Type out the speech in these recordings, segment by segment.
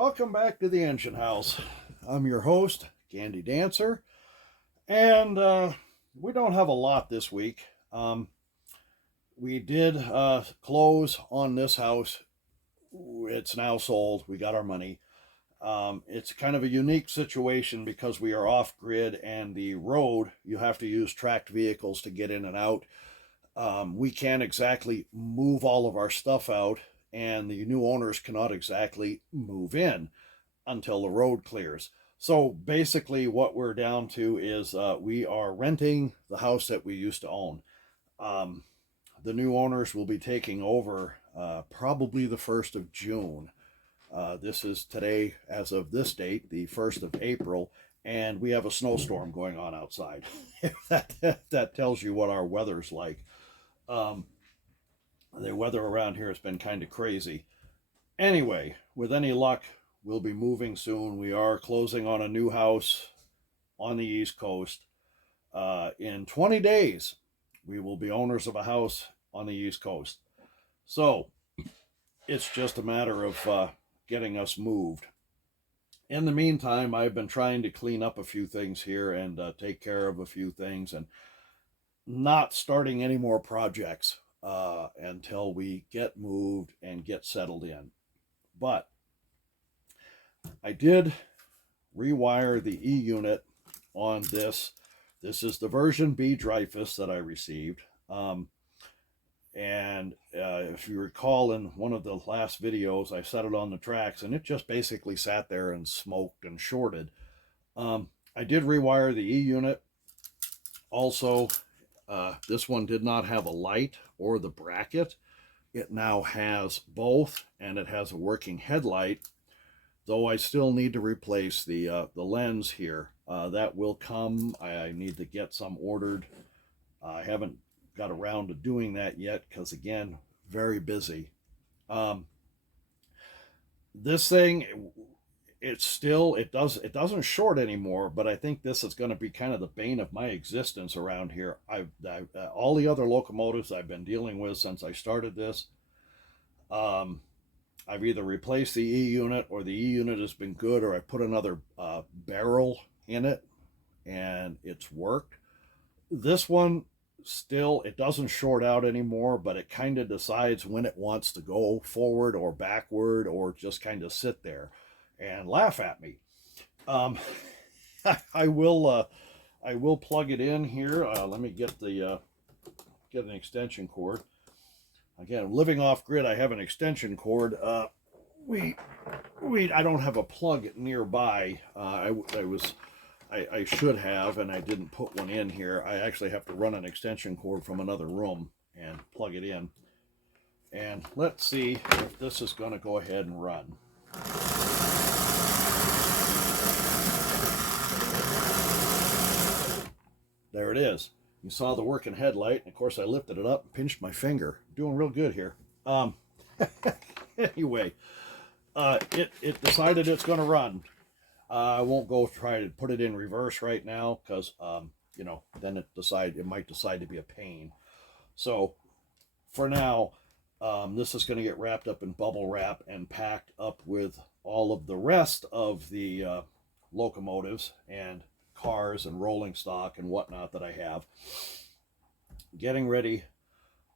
Welcome back to the Engine House. I'm your host, Candy Dancer, and we don't have a lot this week. We did close on this house. It's now sold. We got our money. It's kind of a unique situation because we are off grid and the road, you have to use tracked vehicles to get in and out. We can't exactly move all of our stuff out, and the new owners cannot exactly move in until the road clears. So basically, what we're down to is we are renting the house that we used to own. Um, the new owners will be taking over probably the 1st of June. This is today, as of this date, the 1st of April, and we have a snowstorm going on outside. that tells you what our weather's like. Um, the weather around here has been kind of crazy. Anyway, with any luck, we'll be moving soon. We are closing on a new house on the East Coast. In 20 days, we will be owners of a house on the East Coast. So it's just a matter of getting us moved. In the meantime, I've been trying to clean up a few things here and take care of a few things and not starting any more projects until we get moved and get settled in. But I did rewire the E unit on this. This is the version B Dreyfuss that I received. And if you recall, in one of the last videos, I set it on the tracks and it just basically sat there and smoked and shorted. I did rewire the E unit. Also, this one did not have a light or the bracket. It now has both, and it has a working headlight, though I still need to replace the lens here. That will come. I need to get some ordered. I haven't got around to doing that yet because, again, very busy. This thing, it doesn't short anymore, but I think this is going to be kind of the bane of my existence around here. All the other locomotives I've been dealing with since I started this, I've either replaced the E unit, or the E unit has been good, or I put another barrel in it and it's worked. This one, still, it doesn't short out anymore, but it kind of decides when it wants to go forward or backward or just kind of sit there and laugh at me. I will plug it in here. Let me get an extension cord. Again, living off grid, I have an extension cord. I don't have a plug nearby. I should have, and I didn't put one in here. I actually have to run an extension cord from another room and plug it in. And let's see if this is going to go ahead and run. There it is. You saw the working headlight, and of course I lifted it up and pinched my finger. Doing real good here. Anyway, it decided it's going to run. I won't go try to put it in reverse right now because then it might decide to be a pain. So for now, this is going to get wrapped up in bubble wrap and packed up with all of the rest of the locomotives and cars and rolling stock and whatnot that I have, getting ready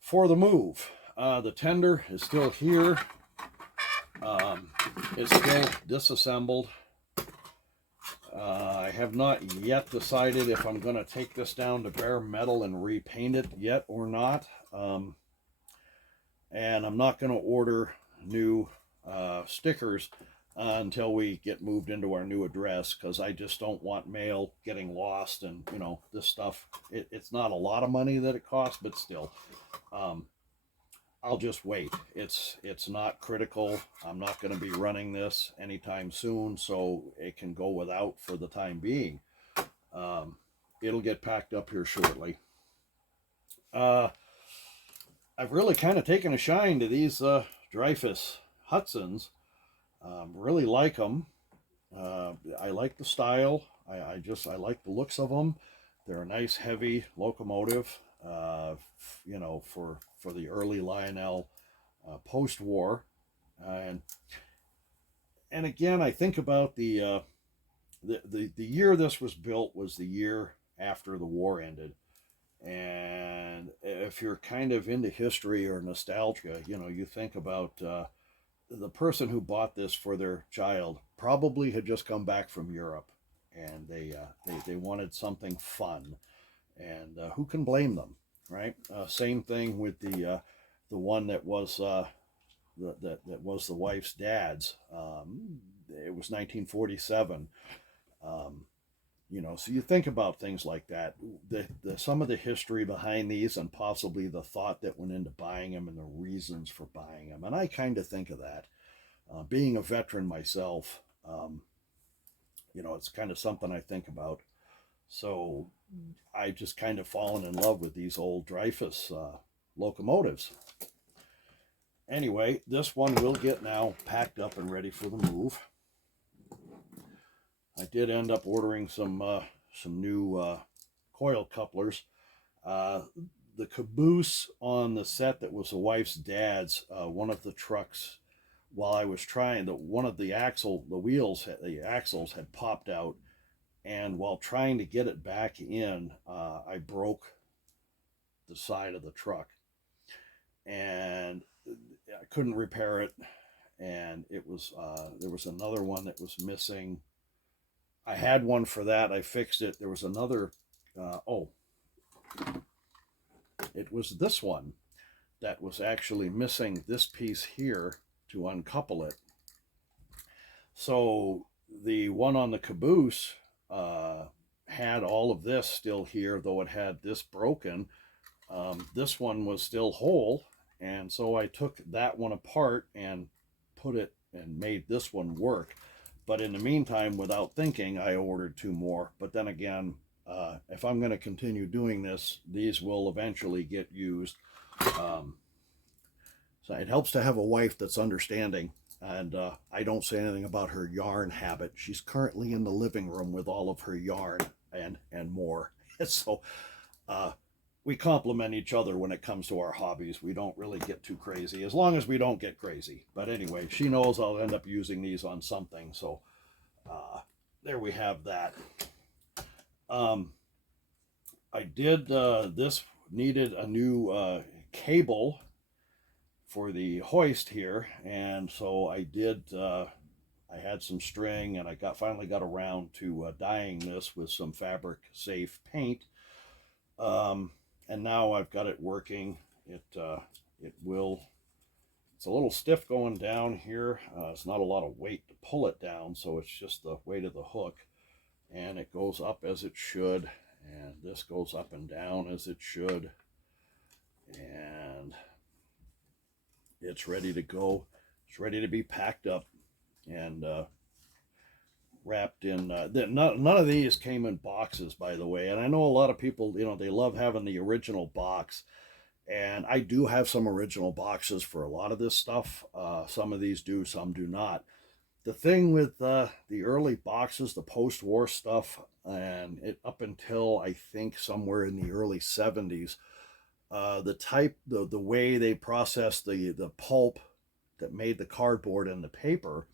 for the move. The tender is still here. It's still disassembled. I have not yet decided if I'm going to take this down to bare metal and repaint it yet or not. And I'm not going to order new stickers until we get moved into our new address, because I just don't want mail getting lost and this stuff. It's not a lot of money that it costs, but still, I'll just wait. It's not critical. I'm not going to be running this anytime soon, so it can go without for the time being. It'll get packed up here shortly. I've really kind of taken a shine to these Dreyfuss Hudsons. Really like them. I like the style. I like the looks of them. They're a nice heavy locomotive. For the early Lionel post-war, and and again, I think about the year this was built was the year after the war ended. And if you're kind of into history or nostalgia, you think about the person who bought this for their child probably had just come back from Europe, and they wanted something fun, and who can blame them, right? Same thing with the one that was that was the wife's dad's. It was 1947. Um, so you think about things like that, some of the history behind these, and possibly the thought that went into buying them and the reasons for buying them. And I kind of think of that. Being a veteran myself, it's kind of something I think about. So I just kind of fallen in love with these old Dreyfuss locomotives. Anyway, this one will get now packed up and ready for the move. I did end up ordering some new coil couplers. The caboose on the set that was the wife's dad's, one of the trucks, while I was trying, one of the the axles had popped out, and while trying to get it back in, I broke the side of the truck, and I couldn't repair it. And it was there was another one that was missing. I had one for that. I fixed it. There was another. It was this one that was actually missing this piece here to uncouple it. So the one on the caboose had all of this still here, though it had this broken. This one was still whole, and so I took that one apart and put it and made this one work. But in the meantime, without thinking, I ordered two more. But then again, if I'm going to continue doing this, these will eventually get used. So it helps to have a wife that's understanding. And I don't say anything about her yarn habit. She's currently in the living room with all of her yarn and more. So we complement each other when it comes to our hobbies. We don't really get too crazy, as long as we don't get crazy. But anyway, she knows I'll end up using these on something. So there we have that. I did, this needed a new cable for the hoist here. And so I did, I had some string, and I finally got around to dyeing this with some fabric safe paint. And now I've got it working. It's a little stiff going down here. It's not a lot of weight to pull it down, so it's just the weight of the hook. And it goes up as it should, and this goes up and down as it should. And it's ready to go. It's ready to be packed up and wrapped in. None of these came in boxes, by the way. And I know a lot of people, they love having the original box. And I do have some original boxes for a lot of this stuff. Some of these do, some do not. The thing with the early boxes, the post-war stuff, and up until I think somewhere in the early 70s, the way they processed the pulp that made the cardboard and the paper,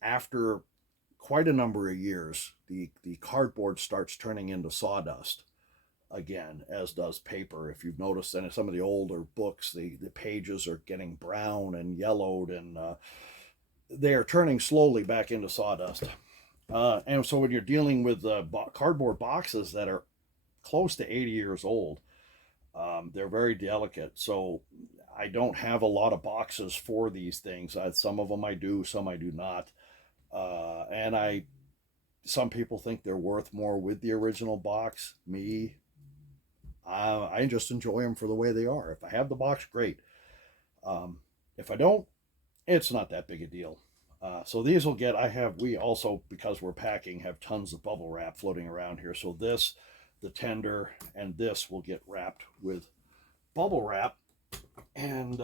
after quite a number of years, the cardboard starts turning into sawdust again, as does paper. If you've noticed in some of the older books, the pages are getting brown and yellowed, and they are turning slowly back into sawdust. And so when you're dealing with cardboard boxes that are close to 80 years old, they're very delicate. So I don't have a lot of boxes for these things. Some of them I do, some I do not. And some people think they're worth more with the original box. Me, I just enjoy them for the way they are. If I have the box, great. If I don't, it's not that big a deal. So these will get, we also, because we're packing, have tons of bubble wrap floating around here. So this, the tender, and this will get wrapped with bubble wrap and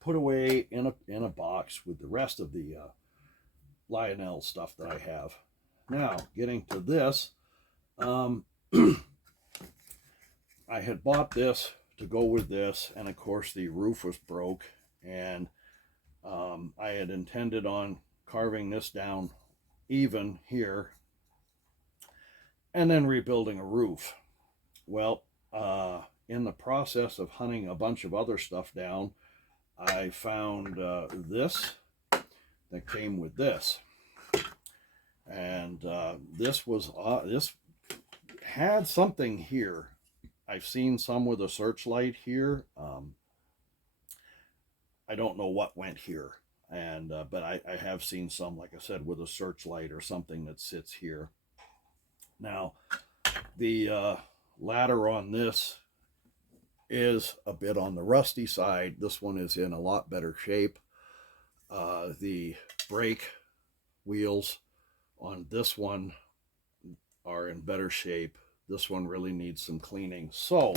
put away in a box with the rest of the Lionel stuff that I have. Now, getting to this, I had bought this to go with this, and of course the roof was broke, and I had intended on carving this down even here and then rebuilding a roof. Well, in the process of hunting a bunch of other stuff down, I found this that came with this, and this had something here. I've seen some with a searchlight here. I don't know what went here, and but I have seen some, like I said, with a searchlight or something that sits here. Now, the ladder on this is a bit on the rusty side. This one is in a lot better shape. The brake wheels on this one are in better shape. This one really needs some cleaning. So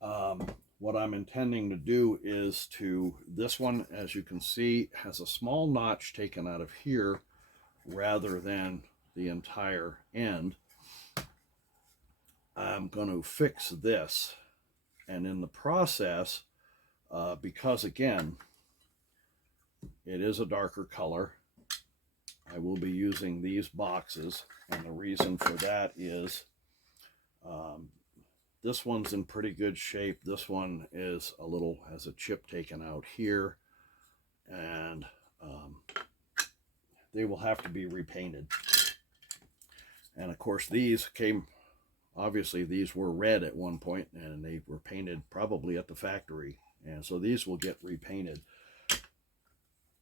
what I'm intending to do is this one, as you can see, has a small notch taken out of here rather than the entire end. I'm going to fix this, and in the process, because again, it is a darker color, I will be using these boxes, and the reason for that is this one's in pretty good shape. This one is has a chip taken out here, and they will have to be repainted. And of course, obviously these were red at one point, and they were painted probably at the factory, and so these will get repainted.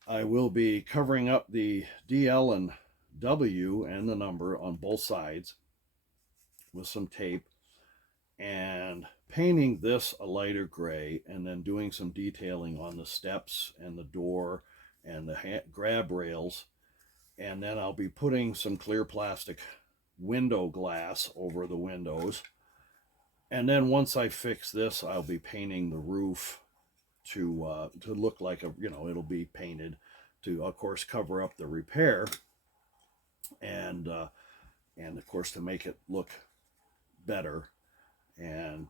I will be covering up the DL and W and the number on both sides with some tape, and painting this a lighter gray, and then doing some detailing on the steps and the door and the grab rails. And then I'll be putting some clear plastic window glass over the windows. And then once I fix this, I'll be painting the roof to look like it'll be painted to, of course, cover up the repair, and of course to make it look better. And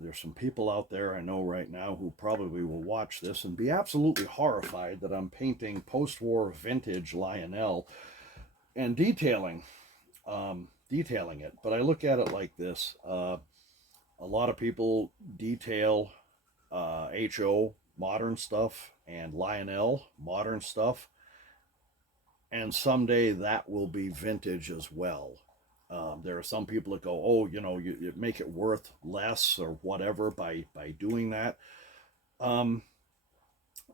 there's some people out there I know right now who probably will watch this and be absolutely horrified that I'm painting post-war vintage Lionel and detailing it. But I look at it like this. A lot of people detail HO modern stuff and Lionel modern stuff, and someday that will be vintage as well. There are some people that go, oh, you make it worth less or whatever by doing that.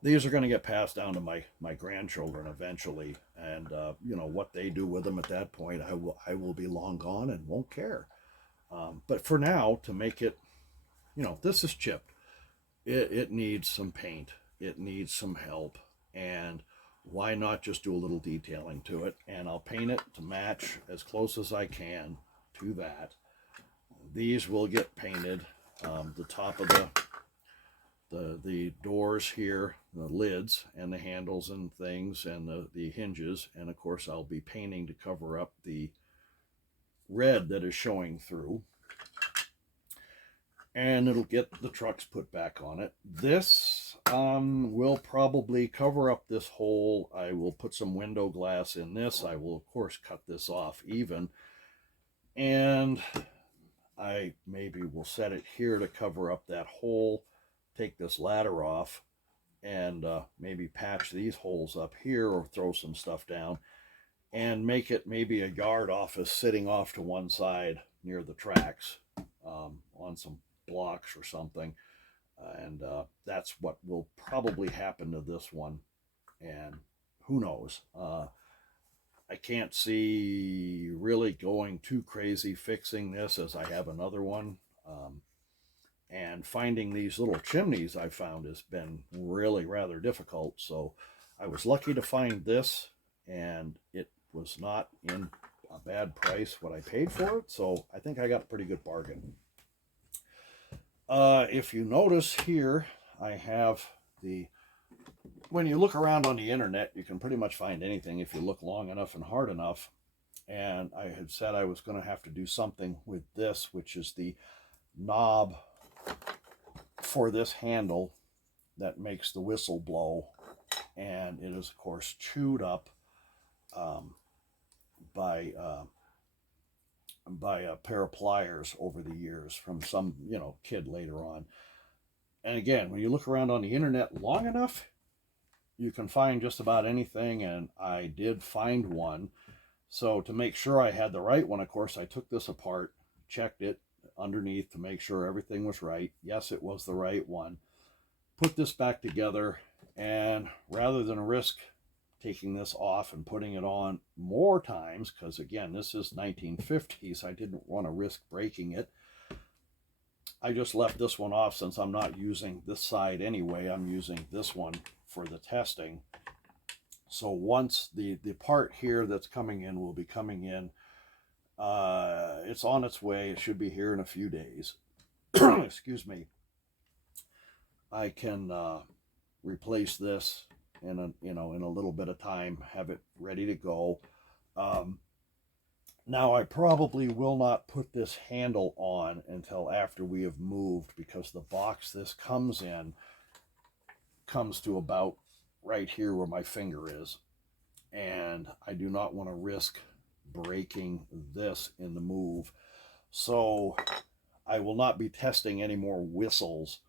These are going to get passed down to my grandchildren eventually, and what they do with them at that point, I will be long gone and won't care. But for now, to make it, this is chipped. It needs some paint. It needs some help, and why not just do a little detailing to it? And I'll paint it to match as close as I can to that. These will get painted. The top of the doors here, the lids and the handles and things, and the hinges, and of course I'll be painting to cover up the red that is showing through, and it'll get the trucks put back on it. This will probably cover up this hole. I will put some window glass in this. I will of course cut this off even, and I maybe will set it here to cover up that hole, take this ladder off, and maybe patch these holes up here or throw some stuff down and make it maybe a yard office sitting off to one side near the tracks on some blocks or something. And that's what will probably happen to this one, and who knows. I can't see really going too crazy fixing this, as I have another one. And finding these little chimneys I found has been really rather difficult. So I was lucky to find this, and it was not in a bad price what I paid for it. So I think I got a pretty good bargain. If you notice here, I have when you look around on the internet, you can pretty much find anything if you look long enough and hard enough. And I had said I was going to have to do something with this, which is the knob for this handle that makes the whistle blow and it is of course chewed up by a pair of pliers over the years from some kid later on. And again, when you look around on the internet long enough, you can find just about anything, and I did find one. So to make sure I had the right one, of course, I took this apart, checked it underneath to make sure everything was right. Yes, it was the right one. Put this back together, and rather than risk taking this off and putting it on more times, because again, this is 1950s, I didn't want to risk breaking it. I just left this one off since I'm not using this side anyway. I'm using this one for the testing. So once the part here that's coming in will be coming in, it's on its way. It should be here in a few days. Excuse me. I can replace this in a little bit of time, have it ready to go. Now I probably will not put this handle on until after we have moved, because the box this comes in comes to about right here where my finger is, and I do not want to risk breaking this in the move. So I will not be testing any more whistles.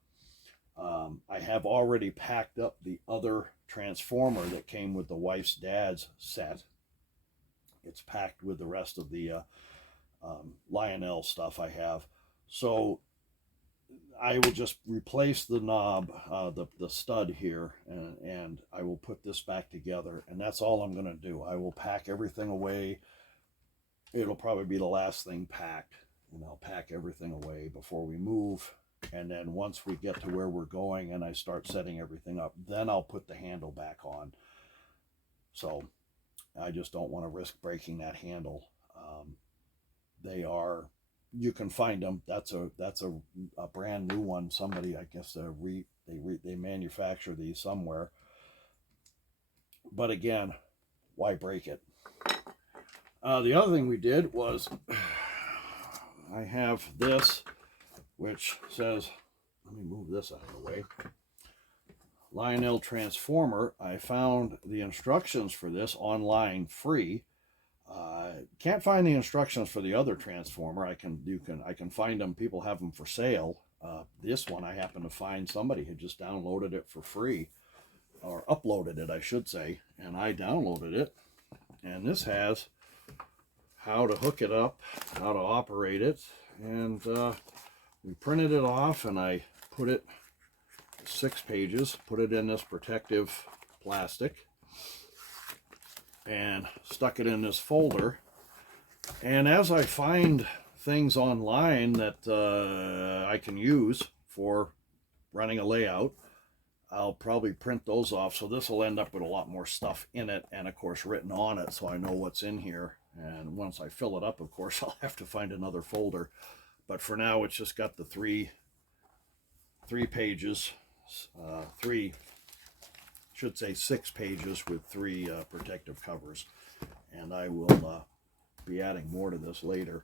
I have already packed up the other transformer that came with the wife's dad's set. It's packed with the rest of the Lionel stuff I have. So I will just replace the knob, the stud here, and I will put this back together, and that's all I'm going to do. I will pack everything away. It'll probably be the last thing packed, and I'll pack everything away before we move. And then once we get to where we're going and I start setting everything up, then I'll put the handle back on. So I just don't want to risk breaking that handle. You can find them. That's a brand new one. Somebody, I guess, they manufacture these somewhere. But again, why break it? The other thing we did was, I have this, which says, let me move this out of the way, Lionel Transformer. I found the instructions for this online free. Can't find the instructions for the other transformer. I can find them. People have them for sale. This one I happen to find somebody had just downloaded it for free, or uploaded it, I should say, and I downloaded it. And this has how to hook it up, how to operate it, and we printed it off, and I put it 6 pages, put it in this protective plastic, and stuck it in this folder. And as I find things online that I can use for running a layout, I'll probably print those off. So this will end up with a lot more stuff in it, and of course written on it, so I know what's in here. And once I fill it up, of course, I'll have to find another folder. But for now, it's just got the three pages, should say 6 pages with 3 protective covers. And I will be adding more to this later.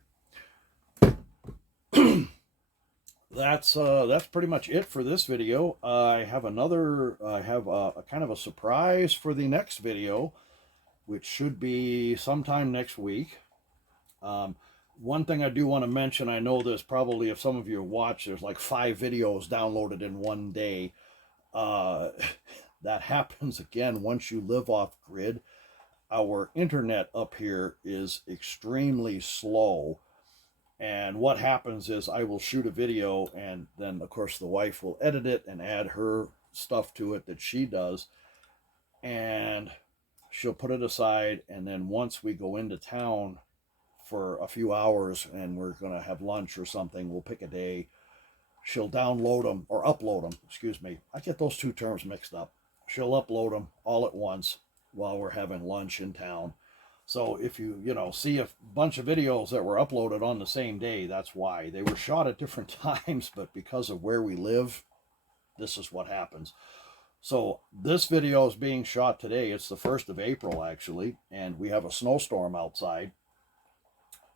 That's pretty much it for this video. I have a kind of a surprise for the next video, which should be sometime next week. One thing I do want to mention, I know there's probably, if some of you watch, there's like 5 videos downloaded in one day. That happens again once you live off grid. Our internet up here is extremely slow. And what happens is I will shoot a video, and then of course the wife will edit it and add her stuff to it that she does. And she'll put it aside, and then once we go into town for a few hours and we're going to have lunch or something, we'll pick a day, she'll download them, or upload them, excuse me. I get those two terms mixed up. She'll upload them all at once while we're having lunch in town. So if you see a bunch of videos that were uploaded on the same day, that's why. They were shot at different times, but because of where we live, this is what happens. So this video is being shot today. It's the 1st of April, actually, and we have a snowstorm outside.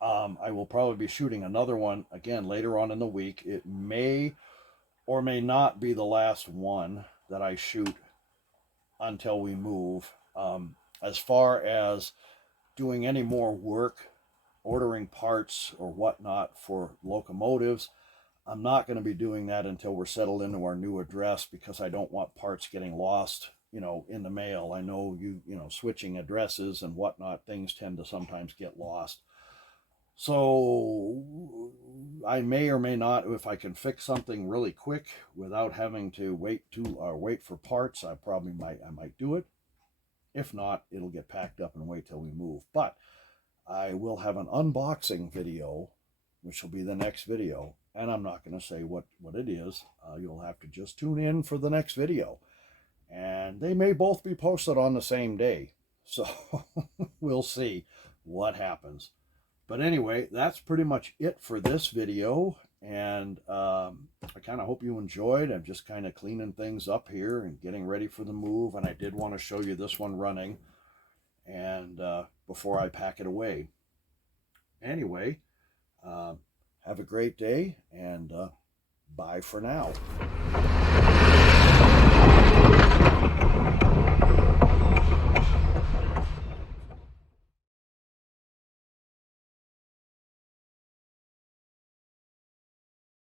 I will probably be shooting another one again later on in the week. It may or may not be the last one that I shoot until we move. As far as doing any more work, ordering parts or whatnot for locomotives, I'm not going to be doing that until we're settled into our new address, because I don't want parts getting lost, in the mail. I know switching addresses and whatnot, things tend to sometimes get lost. So I may or may not, if I can fix something really quick without having to wait for parts, I might do it. If not, it'll get packed up and wait till we move. But I will have an unboxing video, which will be the next video, and I'm not going to say what it is. You'll have to just tune in for the next video, and they may both be posted on the same day, so we'll see what happens. But anyway, that's pretty much it for this video, and I kind of hope you enjoyed. I'm just kind of cleaning things up here and getting ready for the move, and I did want to show you this one running, and before I pack it away. Anyway, have a great day, and bye for now.